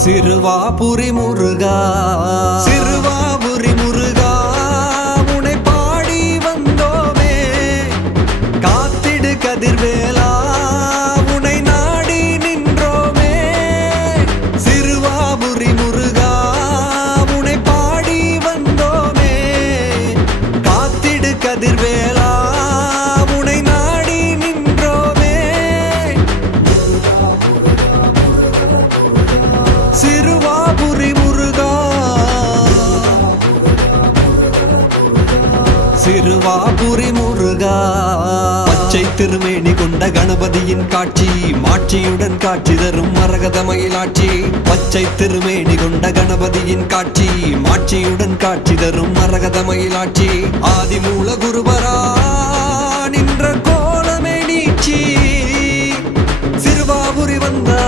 சிறுவாபுரி முருகா சிறுவாபுரி முருகா உனை பாடி வந்தோமே காத்திடு கதிர்வேலா உனை நாடி நின்றோமே சிறுவாபுரி முருகா உனை பாடி வந்தோமே காத்திடு கதிர்வேலா உனை நாடி நின்றோமே சிறுவாபுரி முருகா சிறுவாபுரி முருகா பச்சை திருமேனி கொண்ட கணபதியின் காட்சி மாட்சியுடன் காட்சி தரும் மரகத மயிலாட்சி பச்சை திருமேனி கொண்ட கணபதியின் காட்சி மாட்சியுடன் காட்சி தரும் மரகத மயிலாட்சி ஆதிமூல குருபரா நின்ற கோலமே நீச்சி சிறுவாபுரி வந்தா